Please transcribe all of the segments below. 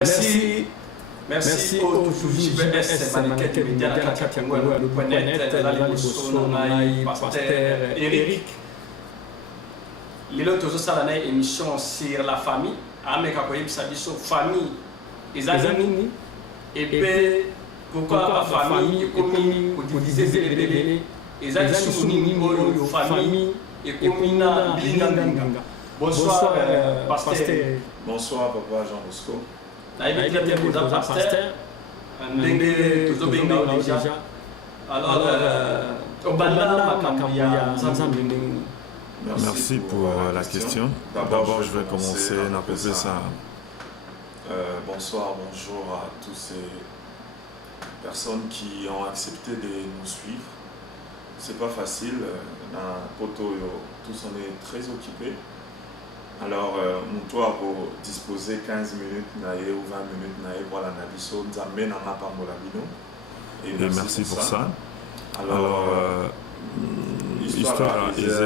Merci au toujours JBS Maniquette Média na kati yango ya loponet na liboso na ngai Pasteur Eric. Lelo tozosala na émission sur la famille ameka koyebisa biso famille ezali nini epe pourquoi la famille ekomi kodiviser ebele ezali susu nini oyo famille ekomi na bilinganga. Bonsoir Pasteur. Bonsoir Papa Jean Bosco. Merci pour la question. D'abord, je vais commencer à poser ça. Bonsoir, bonjour à toutes ces personnes qui ont accepté de nous suivre. C'est pas facile. Tous on est très occupés. Alors, toi pour disposer 15 minutes ou 20 minutes pour la Nabiso, nous amène à Mapamolabino. Et merci pour ça. Alors, l'histoire est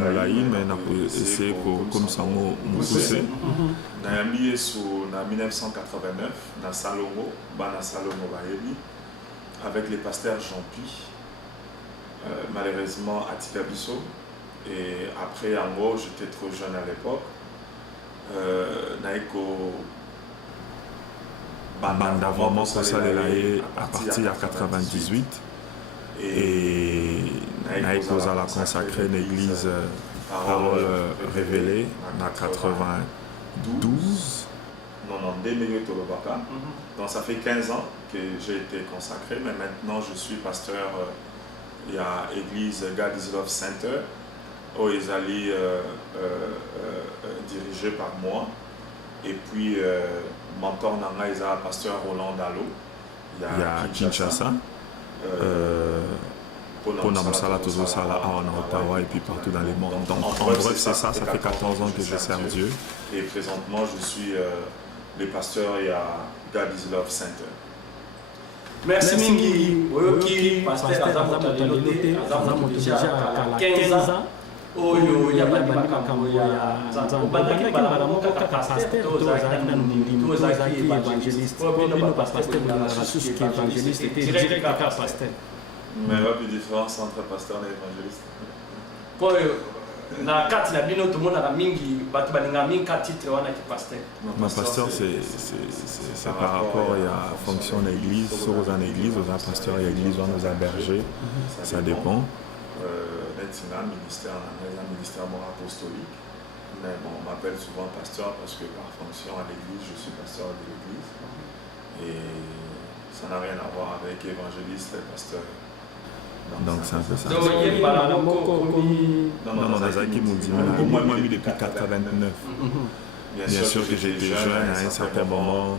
mais on a essayé comme ça nous pousser. Nous avons mis en 1989 dans Salongo, avec le pasteur Jean-Pi, malheureusement à Tikabiso. Et après, en gros, j'étais trop jeune à l'époque. Naïko Banda vraiment ça allait à partir de 98 et Naïko a consacré l'église Parole révélée en 92. Donc ça fait 15 ans que j'ai été consacré, mais maintenant je suis pasteur. Il y a l'église God is Love Center. Ils allaient dirigé par moi. Et puis, mentor Nanga, il y a pasteur Roland Dalo. Il y a Kinshasa. Ponamsala, Tozosala, en Ottawa et puis partout dans le monde. Donc, en bref, c'est ça, ça fait 14 ans que je sers Dieu. Et présentement, je suis le pasteur à God is Love Center. Merci Mingi. Oyoki, pasteur Azamoto Deloté, Azamoto déjà à 15 ans. Oyo ya bandi makambo ya obandaki baramoka kaka pasteur tozaki na ndimi tozaki évangéliste bino pasteur na susu ki évangéliste était direct kaka pasteur. Mais il y a plus de différence entre pasteur et évangéliste. Pour na kati na bino tout monde a mingi batu balinga mingi kati titre wana ki pasteur. Ma pasteur c'est par rapport à la fonction de l'église, sur aux églises, aux pasteurs et l'église on nous a berger, ça dépend. Ministère apostolique, mais bon, on m'appelle souvent pasteur parce que par fonction à l'église, je suis pasteur de l'église et ça n'a rien à voir avec évangéliste et pasteur. Donc c'est un peu ça. Non, Nazaki m'a dit, au moins depuis 89. Bien sûr que j'ai été jeune à un certain moment.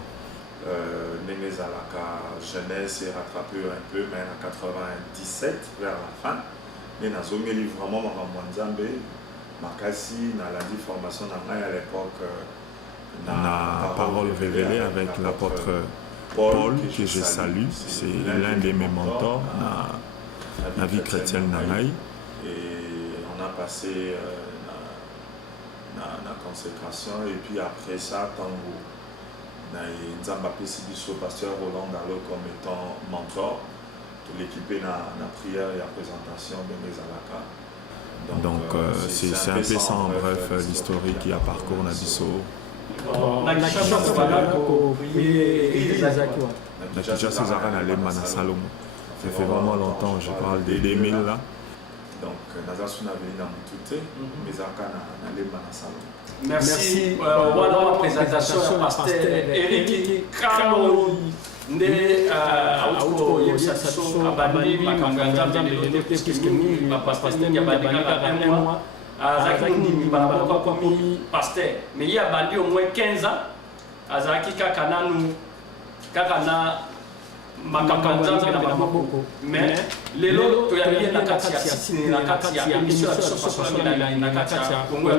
Némé Zalaka, jeunesse et rattrapé un peu, mais en 97, vers la fin. Mais dans le livre vraiment Mwanzambe, Makasi, dans la formation à l'époque, la parole révélée avec l'apôtre Paul, que je salue, c'est l'un de mes mentors dans la vie chrétienne Nanaï. Et on a passé la consécration, et puis après ça, tant que Nzamba Pesibiso, pasteur Roland Dalo comme étant mentor. L'équipe dans la prière et la présentation de mes alaka. Donc c'est un peu ça en bref l'historique qui a parcouru Nabiso. Nakija César Nalema na Salomon. Ça fait vraiment longtemps, je parle des 2000 là. Donc Nazasuna venu dans Moutouté, mes alaka Nalema na Salomon. Merci. Voilà la présentation pasteur Eric Kamori. Nde auto yebisation abandi makanganja de puisque ni pasteur ya bandi kaka un mois azaki ni banaboka komi pasteur mais il y a bandi au moins 15 ans azaki kaka nanu kaka na makanganja na banaboko mais lelo to ya bien na kati ya site na kati ya émission na kati ya Congo ya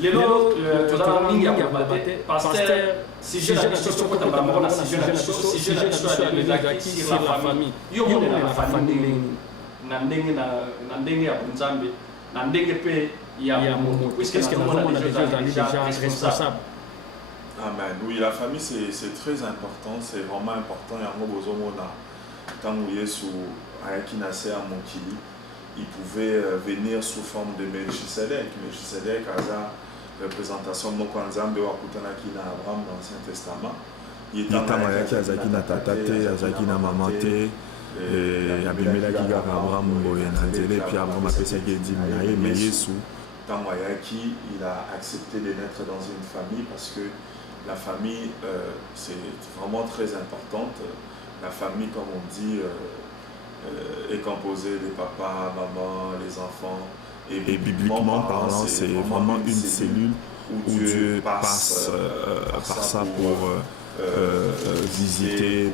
lelo tozala mingi ya kobate pasteur sujet la biso soko tambamoko na sujet la biso alelaki sur la famille yo mone na famille na ndenge ya Nzambe na ndenge pe ya moto puisque tout le monde a déjà responsable Amen. Oui, la famille, c'est très important, c'est vraiment important. Quand Yesu a naissé à Mokili, il pouvait venir sous forme de Melchisedec. Melchisedec a la représentation de Mokwanzambe ou Akutanaki na Abraham dans l'Ancien Testament. Il est Yaki Azaki na tatate, Azaki na mamate, et Abimelaki ga Abraham boye na nzele, puis Abraham a fait ça qui est dit mais Yesu. Tamayaki, il a accepté de naître dans une famille parce que la famille, c'est vraiment très importante. La famille, comme on dit, est composée des papas, maman, les enfants. Et bibliquement parlant, c'est vraiment une cellule où Dieu passe par ça pour visiter,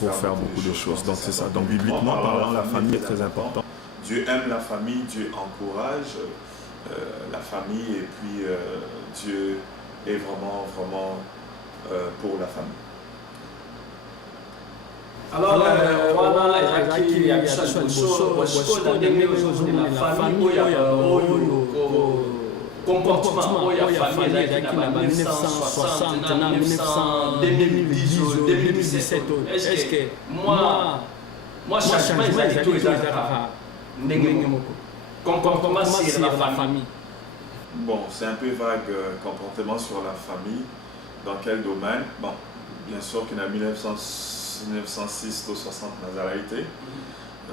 pour faire beaucoup de choses. Donc c'est ça. Donc bibliquement parlant, la famille est très importante. Dieu aime la famille, Dieu encourage la famille et puis Dieu est vraiment pour la famille. Alors, voilà, il y a des la famille, comportement, il y a famille, il y a 1960, 2010, 2017. Est-ce que moi, changement, comportement sur la famille. Bon, c'est un peu vague, comportement sur la famille. Dans quel domaine? Bon, bien sûr qu'il y a 1906 ou 60 Nazarité.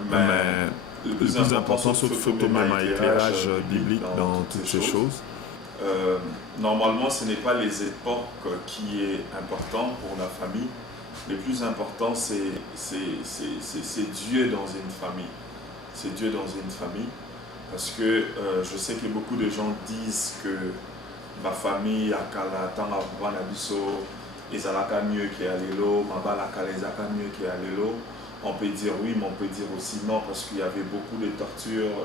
Mais le plus important, c'est surtout même un éclairage biblique dans toutes ces choses. Normalement, ce n'est pas les époques qui est important pour la famille. Le plus important, c'est Dieu dans une famille. C'est Dieu dans une famille. Parce que je sais que beaucoup de gens disent que ma famille a mieux qu'Alélo, ma balaka mieux qu'Alélo. On peut dire oui, mais on peut dire aussi non, parce qu'il y avait beaucoup de tortures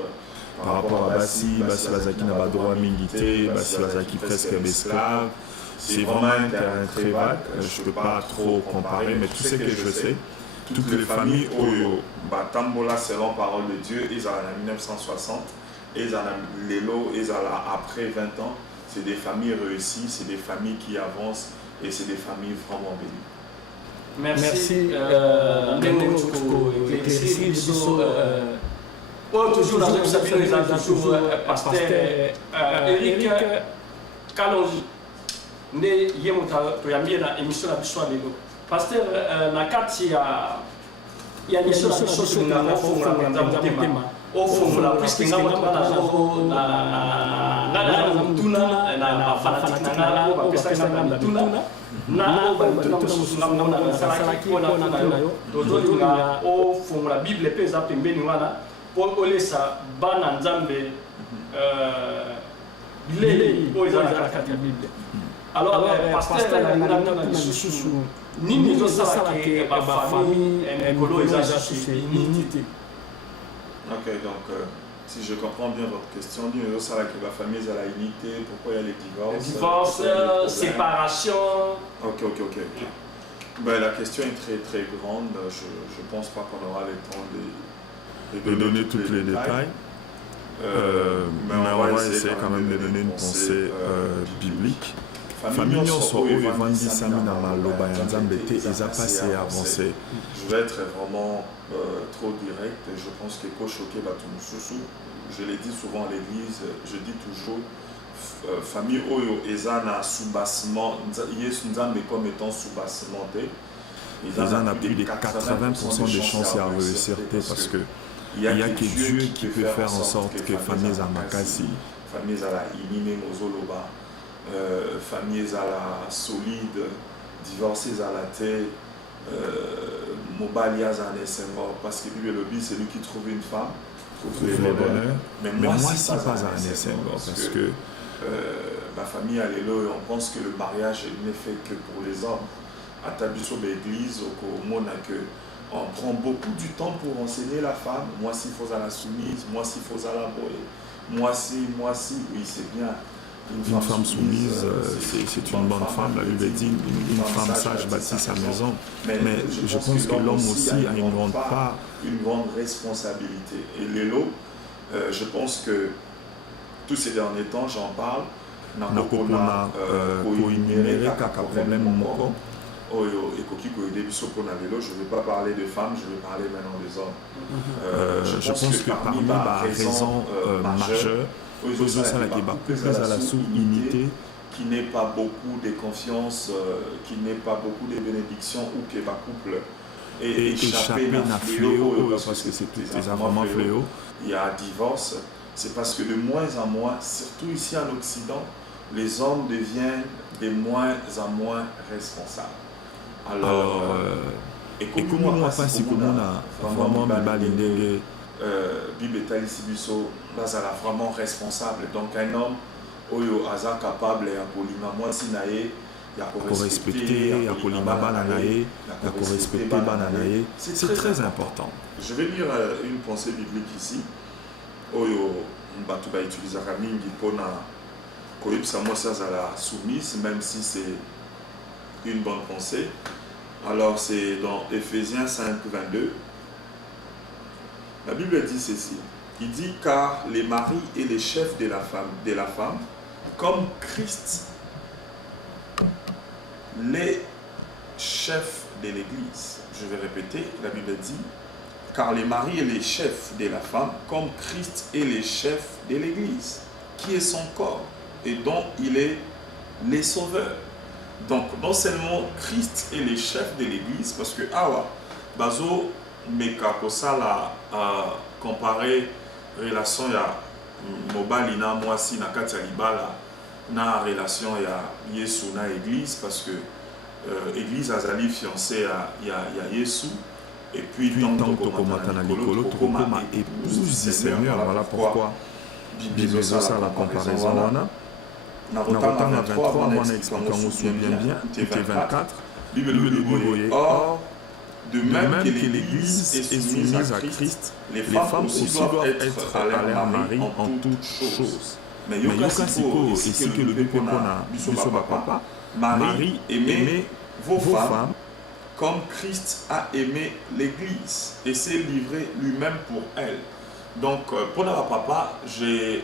par rapport à Bassi Bazaki n'a pas droit à militer, Bassi Bazaki presque esclave. C'est vraiment un terrain très vague, je ne peux pas trop comparer, mais tout ce que je sais, toutes les familles Oyo, Tambola selon parole de Dieu, ils ont en 1960, ils ont Lélo, ils ont après 20 ans. C'est des familles réussies, c'est des familles qui avancent et c'est des familles vraiment bénies. Merci. Toujours dans toujours pasteur Eric Kalonji. Ne yemuta tuyambie na émission la biswa lelo. Pasteur na kati ya émission la biswa tunga ofunga kwanza mutema. Ofunga puisque ngamba na mutuna na fanatique na ba pesa ngamba mutuna na ba mutuna ngamba na salaki ona nayo. Tozolinga ofunga Bible pesa pembeni wana po olesa bana nzambe bilei oza na kati ya Bible. Alors, pasteur, nini ezosala ke bafamille ekolo eza susu unité. Ok, donc si je comprends bien votre question, nini ezosala ke bafamille eza la unité, pourquoi il y a les divorces? Divorce, séparation. Ok. Ben, la question est très très grande, je pense pas qu'on aura le temps de donner tous les détails. Mais on va essayer quand même de donner une pensée biblique. Famille nyonso oyo evandisami na maloba ya Nzambe te eza pasi avancé. Je vais être vraiment trop direct et je pense que choqué bato mosusu. Je l'ai dit souvent à l'église, je dis toujours famille oyo eza na soubassement, Yesu Nzambe comme étant soubassementé. Ils en a plus de 80% de chances à réussir parce que il y a que Dieu qui peut faire en sorte que famille Zamakasi, famille Zala Inine Mozoloba, famille Zala solide, divorcés à la tête, Mobalia Zane Senghor, parce que le but c'est lui qui trouve une femme, trouve le bonheur. Mais moi c'est pas Zane Senghor parce que ma famille à l'élo, on pense que le mariage n'est fait que pour les hommes. À Tabiso l'église, au Mona que on prend beaucoup du temps pour enseigner la femme. Moi si faut à la soumise, moi si faut à la boye, moi si, oui c'est bien. Une femme soumise, c'est une bonne femme, la Bible dit, une femme sage bâtit sa maison. Mais je pense que l'homme aussi a une grande part, une grande responsabilité. Et l'élo, je pense que tous ces derniers temps, j'en parle, nakopona koignere kaka problème moko. Je ne vais pas parler de femmes, je vais parler maintenant des hommes. Je pense que parmi les raisons majeures, la sous-unité, qui n'est pas beaucoup de confiance, qui n'est pas beaucoup de bénédictions ou que ma couple et échapper à fléau, parce que c'est vraiment fléau. Il y a un divorce, c'est parce que de moins en moins, surtout ici en Occident, les hommes deviennent de moins en moins responsables. Alors, écoute-moi pas si comment on a vraiment balindé. Bible est ici, là, vraiment responsable. Donc, un homme, oyo aza capable ya kolima mwasi na ye ya respecter ya kolima bana na ye ya respecter bana na ye, c'est très important. Je vais lire une pensée biblique ici oyo bato ba utilisaka mingi pona koyebisa mwasi azala soumise, même si c'est une bonne pensée. Alors c'est dans Éphésiens 5, 22. La Bible dit ceci. Il dit car les maris et les chefs de la femme, comme Christ, les chefs de l'Église. Je vais répéter, la Bible dit car les maris et les chefs de la femme, comme Christ est les chefs de l'Église, qui est son corps et dont il est les sauveurs. Donc, non seulement Christ est les chefs de l'Église, parce que bazo meka kosala comparer relation ya mobali na mwasi na kati ya libala na relation ya Yesu na Église, parce que Église azali fiancé ya Yesu, et puis tant tokomata na likolo tokoma épouse du Seigneur. Voilà pourquoi Bible ça la comparaison wana. Na Rotana 23, on a expliqué, on se souvient bien, Timothée 24, Bible dit, or, de même que l'Église est soumise à Christ, les femmes aussi doivent être à leur mari en toutes choses. Mais Yokasiko, ici que le Bépona, Bisoba Papa, Marie, aimez vos femmes comme Christ a aimé l'Église et s'est livré lui-même pour elle. Donc, pour la papa, j'ai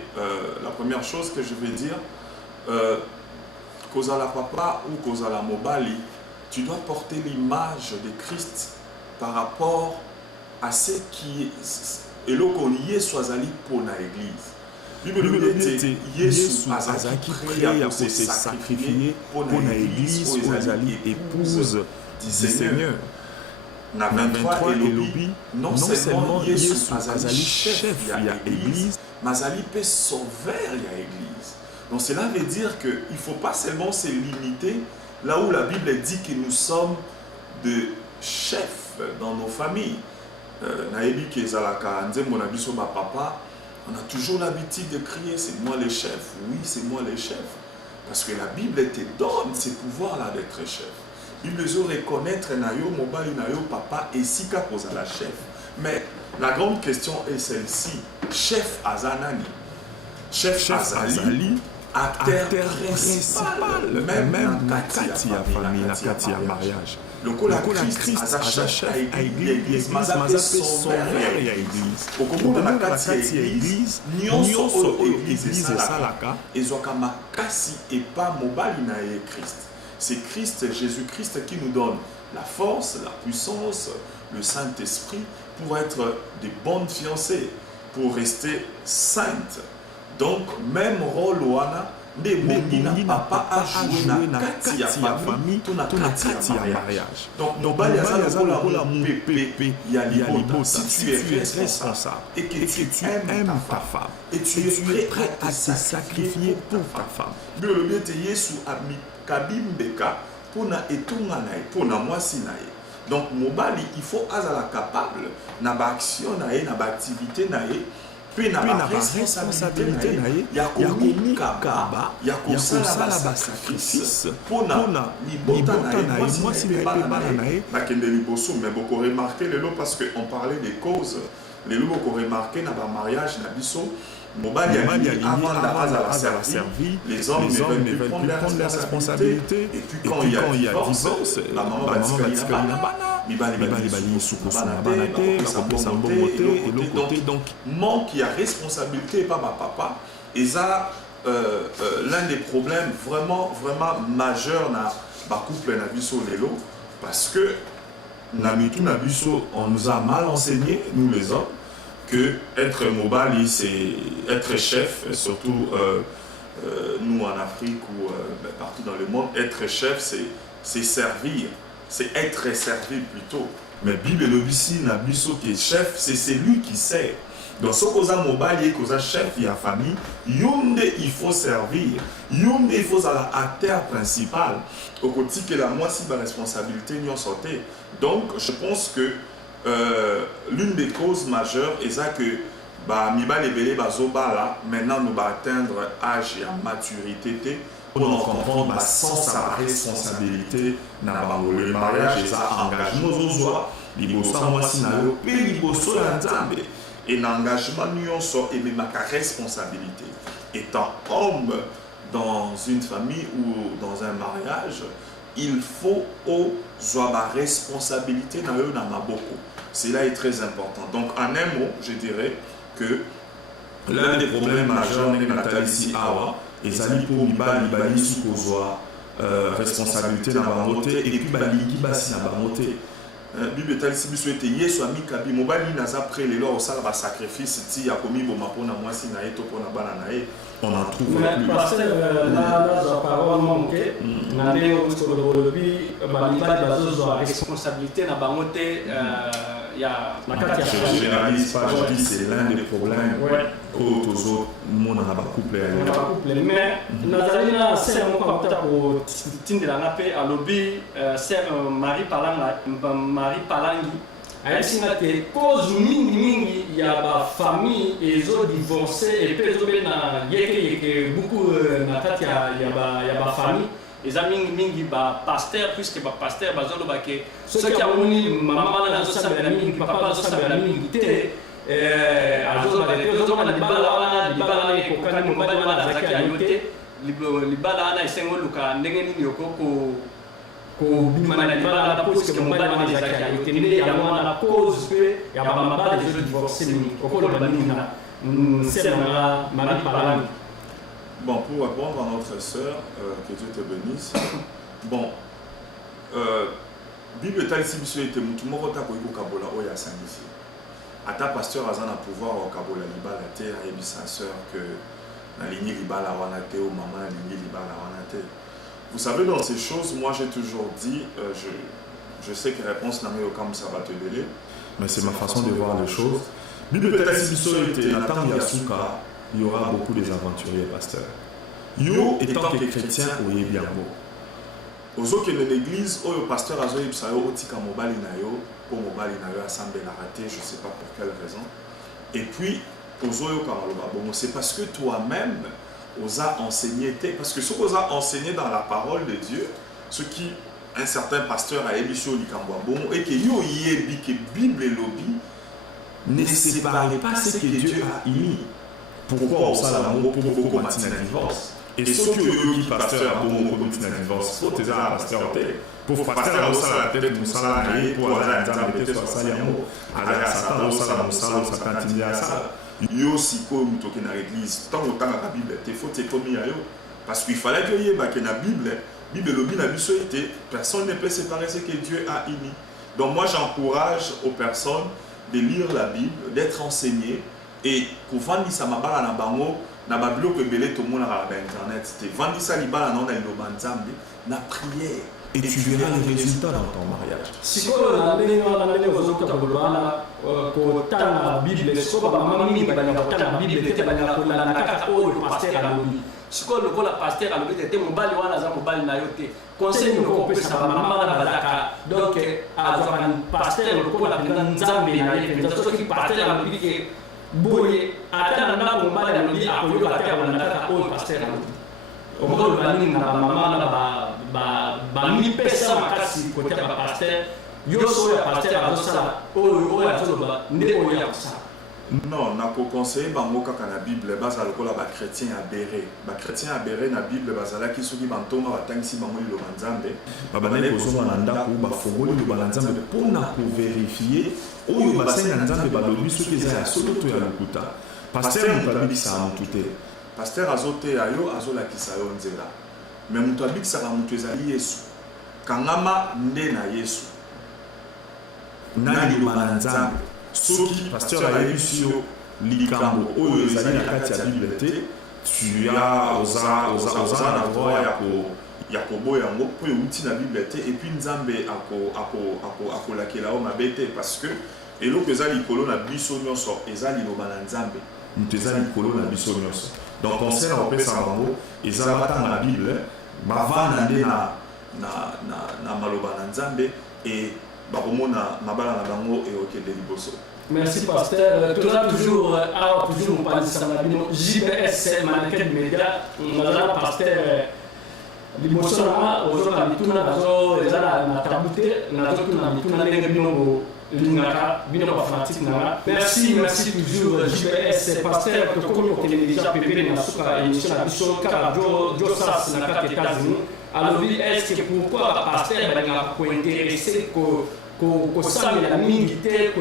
la première chose que je vais dire, Kozala papa ou Kozala mobali, tu dois porter l'image de Christ par rapport à ce qui est et l'okolié soazali pour l'Église. Bible dit Yesu azaki prié pour se sacrifier pour l'Église ou azali épouse du Seigneur. Na 23 elobi non seulement Yesu azali chef ya Église, mais azali pe sauveur ya Église. Donc cela veut dire qu'il ne faut pas seulement se limiter là où la Bible dit que nous sommes de chefs dans nos familles. Naebi Kezalaka, Nzembo Nabiso ma papa, on a toujours l'habitude de crier c'est moi le chef. Oui, c'est moi le chef. Parce que la Bible te donne ces pouvoirs-là d'être chef. Bible veut reconnaître Nayo, Mobali Nayo, papa et Sika Kozala chef. Mais la grande question est celle-ci. Chef Azanani. Chef Azali. Acteur principal, même na kati ya famille, na kati ya mariage. Le Christ aza chef à l'église, mazape sauveur ya église. Okomona na kati ya église, nyonso église esalaka, ezwaka makasi epa mobali na ye Christ. C'est Christ, Jésus-Christ qui nous donne la force, la puissance, le Saint-Esprit pour être des bonnes fiancées, pour rester saintes. Donc, même rôle wana, ne papa a joué na kati ya famille, tout na kati ya mariage. Donc, nobali aza la mpepe ya libota. Si tu es responsable et que tu aimes ta femme et tu es prêt à te sacrifier pour ta femme. Bible le te Yesu ami kabimbeka pona etunga na ye, pona mwasi na ye. Donc, mobali, il faut azala capable na ba action na ye, na ba activité na ye. Puis na responsabilité na ye ya komikaba ya kosala ba sacrifice pona libota na ye mwasi na ye pe bana na ye bakende liboso. Mais beaucoup remarqué lelo parce que on parlait des causes lelo beaucoup remarqué na ba mariage na biso mobali avant d'azala servi, les hommes ne veulent plus prendre leurs responsabilités. Et puis quand il y a divorce, la maman va dire donc manque il y a responsabilité pas ma papa et ça l'un des problèmes vraiment majeurs dans le couple Nabiso Lelo, parce que Namitu Nabiso, on nous a mal enseigné, nous les hommes, que être mobali, c'est être chef, surtout nous en Afrique ou partout dans le monde, être chef, c'est servir, c'est être servi plutôt. Mais Bible le bisi Nabiso qui est chef, c'est lui qui sert. Donc, ce qu'on a mobile, qu'on a chef, il y a famille, il faut servir, il faut aller à terre principale. Au côté que la moitié de la responsabilité n'y en sortait. Donc, je pense que l'une des causes majeures est ça que maintenant nous va atteindre âge et maturité pour nous comprendre sans sa responsabilité dans le mariage et ça engagement et l'engagement nous sort et même ma responsabilité étant homme dans une famille ou dans un mariage, il faut avoir la responsabilité dans le maboko. Cela est très important. Donc en un mot, je dirais que l'un des problèmes majeurs de Nathalie Awa et Zali pour Libali sous responsabilité dans la montée et puis Baligi Bassi dans la montée. Bible tali si biso ete yesu ami kabi mobali naza près les lois au sala ba sacrifice ti ya komi boma pona mwasi na eto pona bana na e on en trouve plus. Pasteur na za parole manqué na leo ko lobi ba libali bazo responsabilité na bango te ya makati ya je généralise pas, je dis c'est l'un des problèmes aux autres monde na ba couple mais nazali na sert mo ka ko tindela na pe alobi sert Marie Palangi ayesinga te cause mingi ya ba famille ezo divorcé et pe ezo bena yeke beaucoup na kati ya ba famille eza mingi ba pasteur puisque ba pasteur bazolo ba ke soki amoni mama na zo sabela mingi papa zo sabela mingi te azo ba te zo na libala na ko kan mo ba na zaki ayote libala na esengo luka ndenge nini yokoko ko bimana libala la pose que mobali wana ezaki ayote nde yango wana la cause pe ya bamabala ezo divorce mingi okoloba baningi na nsema Marie Palangi. Bon, pour répondre à notre sœur, que Dieu te bénisse. Bon, Bible tali si biso ete mutu moko ta koyiko kabola oya sangisi. Ata pasteur azana pouvoir au kabola libala te ayebisa sœur que na ligne libala wana te ou maman na ligne libala wana te. Vous savez, dans ces choses, moi j'ai toujours dit, je sais que réponse n'a pas comme ça va te délai. Mais c'est ma façon de voir les choses. Bible tali si biso ete Nathan Yasuka. Il y aura beaucoup des aventuriers, pasteur. Yo, étant que chrétien, oui, bien beau. Aux autres de l'église, le pasteur a dit que mobali na yo, pour mobali na yo assemblée la raté, je ne sais pas pour quelle raison. Et puis, c'est parce que toi-même, on a enseigné, parce que ce qu'on a enseigné dans la parole de Dieu, ce qui un certain pasteur a émission et que yo yebi que Bible et lobby ne séparez pas ce que Dieu a émis. Pourquoi on s'en l'amour pour combattre la divorce? Et ceux qui pasteur pour combattre la divorce, pour tes pasteur pour pasteur au la tête pour ça pour aller dans les têtes sur ça l'amour à Satan au Satan dit à ça. Yo si comme toquer dans l'église tant autant la Bible te faut te commis à yo parce qu'il fallait que y ait que la Bible le bin a été personne ne peut séparer ce que Dieu a émis. Donc moi j'encourage aux personnes de lire la Bible, d'être enseignées. Et pour vendre ça ma bala na bango na babilo que belé tout le monde à internet c'était vendre ça libala non na lobanzambe na prière et tu verras les résultats dans ton mariage. Si ko na lele ozoka bolana ko tana Bible so ba mama mingi ba na tana Bible te ba na ko na kaka o pasteur alobi si ko le pasteur alobi te mobali wana za mobali na yote conseil ko pesa ba mama na balaka donc azakan pasteur ko la nzambe na yete so ki pasteur alobi ke boye ata na mobali alobi akoyo ata wana kaka o pasteur alobi okolo bani na mama na ba mi pesa makasi kote ba pasteur yo so ya pasteur azosala o azoloba nde o ya kusala. Non, na ko conseiller bango kaka na Bible baza lokola ba chrétien abéré na Bible bazala ki soki bantoma batangisi bango lilo banzambe babane kozoma na ndako bafongoli lilo banzambe pona ko vérifier oyo basenga nzambe balobi soki eza ya solo to ya lokuta pasteur mutabilisa mutu te pasteur azoteya yo azolakisa yo nzela mais moto abikisaka moto ezali Yesu kangama nde na Yesu nani liloba na Nzambe soki pasteur ayebisi yo likambo oyo ezali na kati ya Bible te tu as oza na droit ya koboya yango po euti na Bible te et puis Nzambe akolakela yo mabe te parce que eloko eza likolo na biso nyonso eza liloba na Nzambe moto eza likolo na biso nyonso donc conseil na kopesa bango eza batanga Bible bavanda nde na maloba na Nzambe et bakomona mabala na bango eokende liboso. Merci pasteur. Toujours JBS Mannequin Media, pasteur liboso na ozoka mituna bazo ezala na tabute nazo tuna mituna ndenge bino lingaka bino ba fanatique nanga. Merci toujours JBS pasteur to komi okende déjà pepele na suka émission na biso ka jo sas na ka États-Unis. Alors est-ce que pourquoi pasteur banga ko intéressé ko kosalela mingi te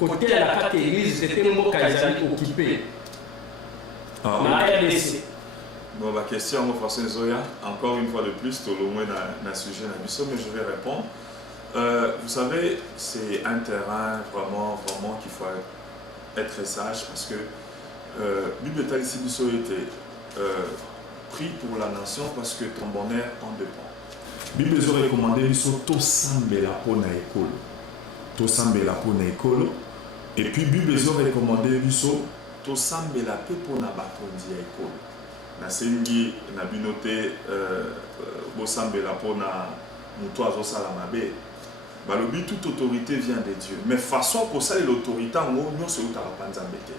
kotela kati église c'était mboka ezali occupé na RDC. Bon, la question, François Zoya, encore une fois de plus, tout le moins dans le sujet, mais je vais répondre. Vous savez, c'est un terrain vraiment qu'il faut être très sage parce que Bible ici était pris pour la nation parce que ton bonheur en dépend. Bible a recommandé to sambela pona ekolo. To sambela pona ekolo. Et puis Bible a recommandé to sambela pe pona bakondi ekolo. Nasengi na binote bosambela pona muto azosala mabe. Balobi toute autorité vient de Dieu. Mais façon pour ça l'autorité en haut non c'est utapanzambe te.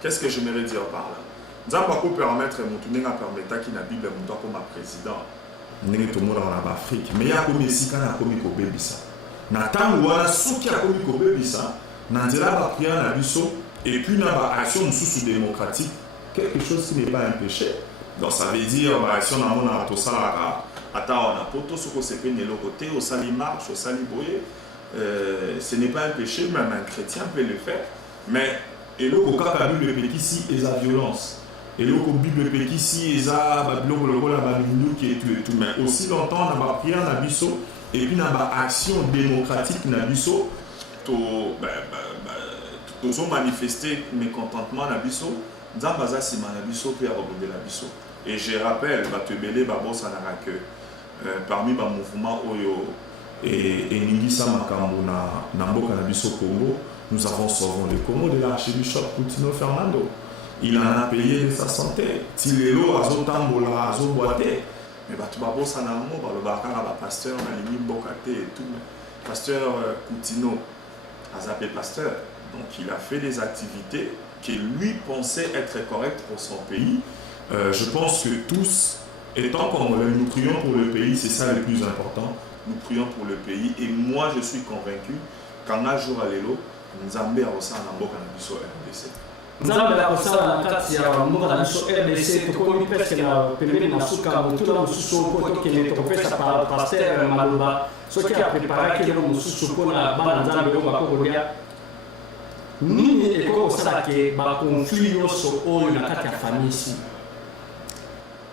Qu'est-ce que j'aimerais dire par là? Nzamba ko permettre mutu nenga permettre ki na Bible muto comme président. Ndenge tomona na Afrique mais ya komi esika na komi kobebisa na tango wana soki akomi kobebisa na nzela ba prière na biso et puis na ba action sous démocratique quelque chose qui n'est pas un péché. Donc ça veut dire ba action na mona to sala ata wana poto soko sepene le côté au sali marche au sali boye ce n'est pas un péché même un chrétien peut le faire mais et le kaka Bible ici est la violence. Et le Bible ici est la qui est tout mais aussi longtemps on a prière na biso et puis on a action démocratique na biso to sont manifester mécontentement na biso nzamba za sima na biso pe rebonde la biso et je rappelle batebele babosa na que parmi ba mouvement oyo et ningisa makambo na mboka na biso Congo nous avons sauvé le Congo de l'archibishop Poutino Fernando. Il en a payé de sa santé. Tilelo azotambola azoboite. Mais batu babosa na ngo balobaka na ba pasteur na limi mbokate et tout. Pasteur Poutino azapé pasteur. Donc il a fait des activités qui lui pensait être correctes pour son pays. Je pense que tous, étant congolais, nous prions pour le pays, c'est ça le plus important. Nous prions pour le pays et moi je suis convaincu qu'en un jour à l'élo, Nzambe a reçu un emboka na biso RDC. Nzambe la kosala na kati ya mboka na biso RDC tokomi presque na pembeni na suka motuna mosusu po tokende tokopesa pasteur maloba soki apreparaki eloko mosusu mpona bana Nzambe oyo bakokolia nini ekokosala ke bakonflit nyonso oyo na kati ya famille ici.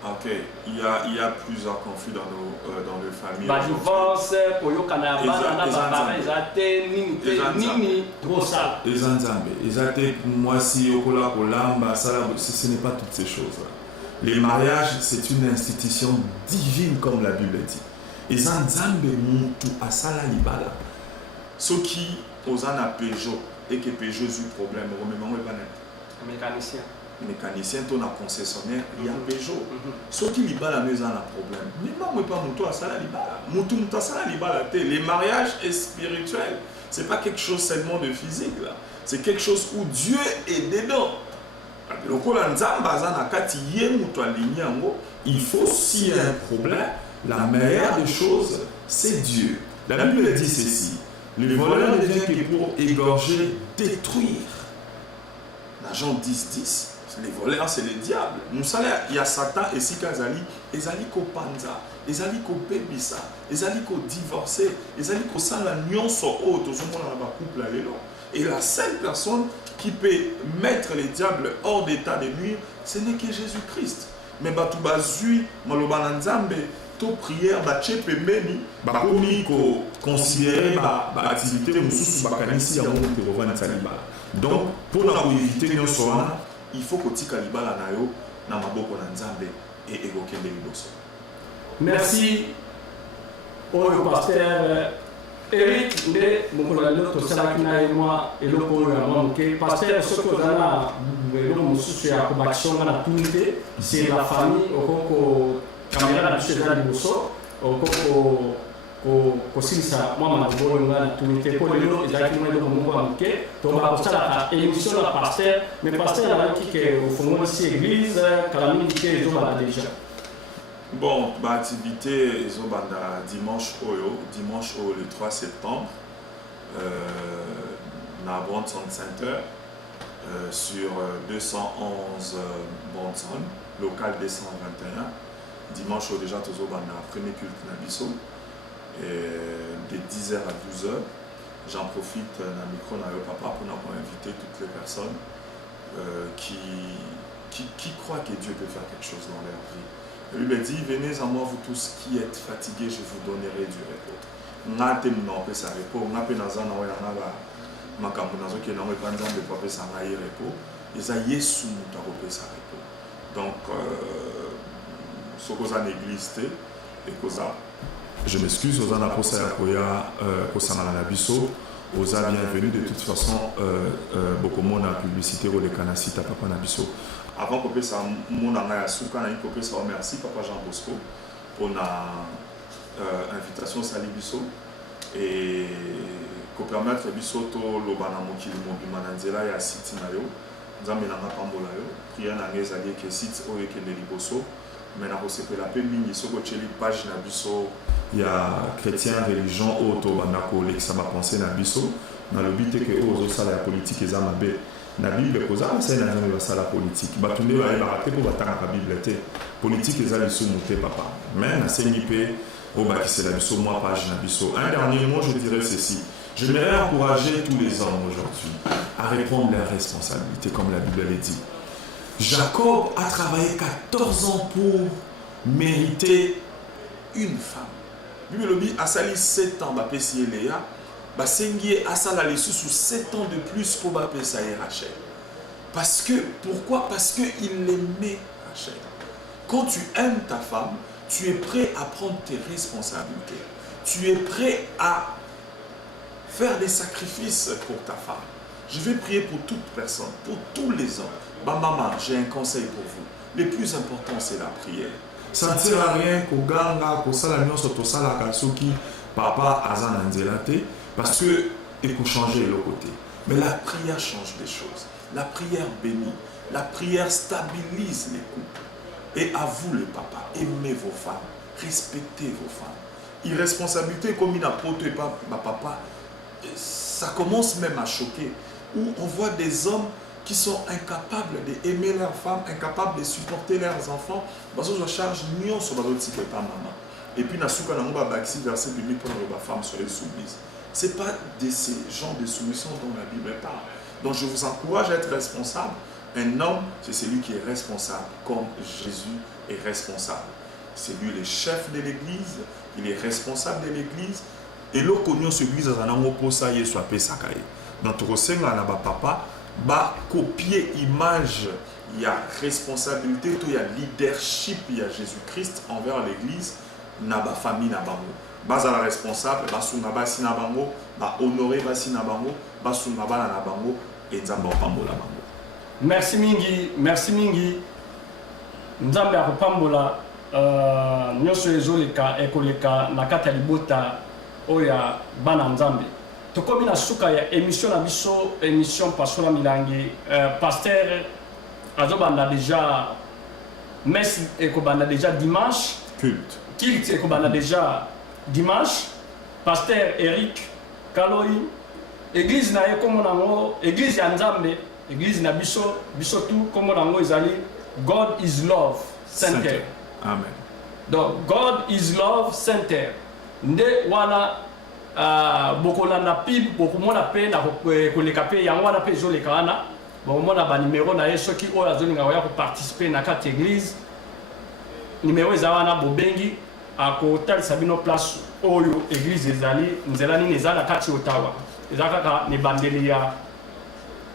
Ok, il y a plusieurs conflits dans nos familles. Ba divorce, koyokana bana na baba ezate nini trosa. Ezanzambe, ezate mwasi yokola kolamba sala ce n'est pas toutes ces choses-là. Les mariages, c'est une institution divine comme la Bible dit. Ezanzambe mutu asala libala. Soki ozana Peugeot et que Peugeot eu problème, rememango e panet. Mécanicien, ton concessionnaire, il y a Peugeot. Ce qui libala nous a un problème. Mais moi, pas mon toit, ça la libala. Mon toit, ça la libala. Les mariages est spirituel. C'est pas quelque chose seulement de physique là. C'est quelque chose où Dieu est dedans. Il faut s'il y a un problème, la meilleure des choses, c'est Dieu. La Bible dit ceci. Le voleur ne vient que pour égorger, détruire. Dans Jean 10, les voleurs, c'est le diable. Il y a Satan et Sikazali, Ezali Kopanza, ezali kobebisa, ezali kodivorcer, ezali kosala nyonso oyo tozomona na couple à l'élo. Et la seule personne qui peut mettre les diables hors d'état de nuire, ce n'est que Jésus-Christ. Mais batu bazui maloba na nzambe to prière ba chepe meni ba komi ko considérer ba activité mususu ba kanisi ya monde pe kovana taliba. Donc pour na éviter nyonso wana, il faut kotika libala na yo na maboko na nzambe et ekokende liboso. Merci au pasteur Eric nde mokolalo tosalaki na ye mwa eloko oyo ya mwa moke. Pasteur soki oza na eloko mosusu ya kobakisonga na tuni te, c'est la famille okoko kamera na biso eza liboso okoko kosilisa mwa maloba oyo nga na tuni te mpo lelo ezalaki mwa eloko moko ya moke tokoka kosalaka émission na pasteur, mais pasteur alaki ke ofongolisi église kala mingi te ezobala déjà. Bon, l'activité est dimanche le 3 septembre na Bronson Center sur 211 Bronson, local 221. Dimanche déjà toujours premier culte na biso de 10h à 12h. J'en profite dans le micro na yo papa pour inviter toutes les personnes qui croient que Dieu peut faire quelque chose dans leur vie. La Bible dit, venez à moi vous tous qui êtes fatigués, je vous donnerai du repos. Ngate mnope sa repos, ngape nazana wa ngaba makambo nazo ke na mo panza de pope sa ngai repos. Eza Yesu muta kope sa repos. Donc sokoza l'église te et koza. Je m'excuse aux ana posa ya koya kosana na biso. Aux a bienvenue de toute façon beaucoup monde en publicité au les canasita papa na biso. Avant que ça mon anga suka na que ça merci papa Jean Bosco pour la invitation sali biso et ko permettre biso to lobana mokili mobima na nzela ya site na yo nzambe na pambola yo prière na ngeza lié que site o ekende liboso mais na kosepela pe mingi soko cheli page na biso ya chrétien religion auto bandako lekisa ba penser na biso na le but que ozo sala ya politique ezama be na Bible koza ça na nzambe basala politique batunde ba barate po bataka Bible te politique ezali sumu te papa mais na sengi pe au bakise la biso moi page na biso. Un dernier mot, je dirais ceci: j'aimerais encourager tous les hommes aujourd'hui à répondre leurs responsabilités comme la Bible le dit. Jacob a travaillé 14 ans pour mériter une femme. Bible dit asali 7 ans ba pesi Léa, ba sengi asala les sous 7 ans de plus pour ba pesa Rachel. Parce que pourquoi? Parce que il aimait Rachel. Quand tu aimes ta femme, tu es prêt à prendre tes responsabilités. Tu es prêt à faire des sacrifices pour ta femme. Je vais prier pour toute personne, pour tous les hommes. Ma maman, j'ai un conseil pour vous. Le plus important, c'est la prière. Ça ne sert à rien qu'au ganga, qu'au salamion, surtout ça, la kalsoki, papa, azan anzelate, parce que il faut changer le côté. Mais la prière change des choses. La prière bénit. La prière stabilise les couples. Et à vous les papas, aimez vos femmes, respectez vos femmes. Irresponsabilité comme il n'a pas ma papa, ça commence même à choquer. Où on voit des hommes qui sont incapables d'aimer leurs femmes, incapables de supporter leurs enfants, parce que je charge nion sur ma maman. Et puis nasuka na mba baxi verset biblique pour la femme soyez soumise. C'est pas de ces genres de soumission dont la Bible parle. Donc je vous encourage à être responsable. Un homme, c'est celui qui est responsable, comme Jésus est responsable. C'est lui le chef de l'église, il est responsable de l'église. Et là, quand on l'église, on a un soit pesakaye. Donc, on a papa, ba copier image, il y a responsabilité, il y a leadership, il y a Jésus-Christ envers l'église, na ba famille na bango. Baza la responsable, ba sunga ba sina bango, ba honorer ba sina bango, ba sunga ba na bango et nzamba pambola bango. Merci mingi, merci mingi. Nzambe akopambola nyonso ezoleka ekoleka na kati ya libota oya bana nzambe. Tokomi na suka ya émission na biso, émission Pasola Milangi. Pasteur azobanda déjà messe ekobanda déjà dimanche. Culte ekobanda déjà dimanche. Pasteur Eric Kaloi, église na ye komo nango, église ya nzambe. Église na biso tout comme on ezali God is love center. Amen. Donc, God is Love Center. Nde wana bokolanda pib bokomona pe na koleka pe yango wana pe ezoleka wana bokomona banimero na ye soki oyo azolinga koya koparticipe na kati église nimero eza wana bobengi akotalisa bino place oyo église ezali nzela nini eza na kati Ottawa eza kaka mibandeli ya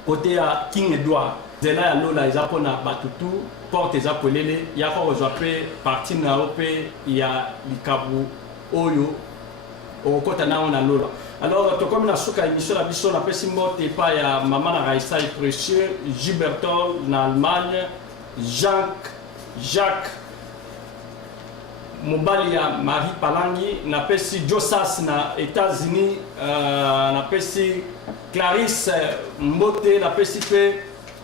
kote ya King Edward nzela ya lola eza mpona bato tu porte eza kolele yaka ozwa pe parti na yo pe ya likabu oyo okota na on a lola. Alors to comme na suka émission la biso la pesi mbote pa ya mama na Raissa et précieux Gilberton na Allemagne Jacques mobali ya Marie Palangi na pesi Josas na États-Unis na pesi Clarisse mbote na pesi pe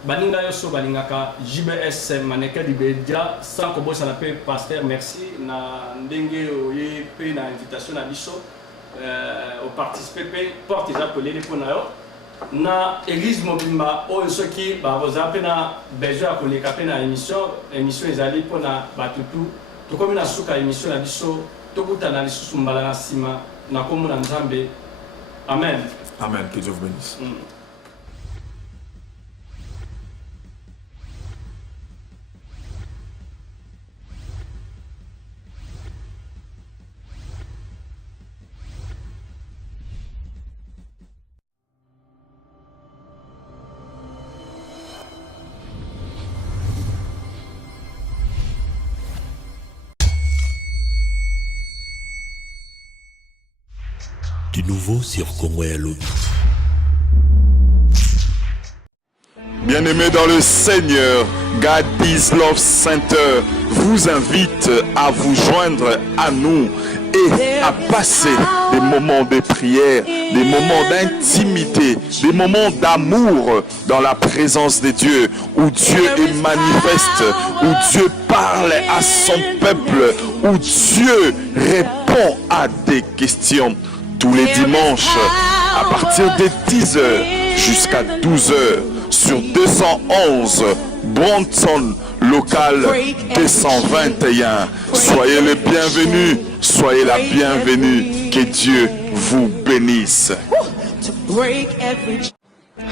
baninga yoso balingaka JBS maneke Libédia sans kobosa na pe pasteur merci na ndenge oye pe na invitation na biso au participer pe porte eza kolele mpona yo na église mobimba oyo soki bakoza mpe na besoin ya koleka mpe na émission ezali mpona bato tu tokomi na suka émission na biso tokutana lisusu mbala na nsima na kombo na Nzambe amen. Amen, que Dieu vous bénisse. Du nouveau sur Congo et Lobby. Bien-aimés dans le Seigneur, God is Love Center vous invite à vous joindre à nous et à passer des moments de prière, des moments d'intimité, des moments d'amour dans la présence de Dieu, où Dieu est manifeste, où Dieu parle à son peuple, où Dieu répond à des questions. Tous les dimanches, à partir de 10h jusqu'à 12h, sur 211 Bronson, local 221. Soyez les bienvenus, soyez la bienvenue. Que Dieu vous bénisse.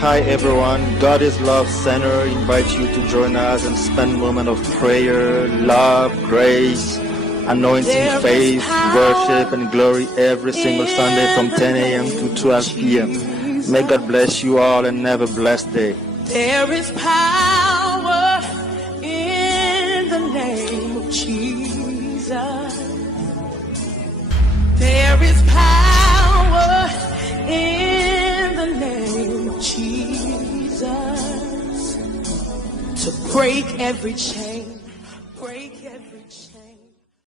Hi everyone, God is Love Center invites you to join us and spend a moment of prayer, love, grace, anointing, faith, worship and glory every single Sunday from 10 a.m. to 12 p.m. May God bless you all and have a blessed day. There is power in the name of Jesus. There is power in the name of Jesus to break every chain.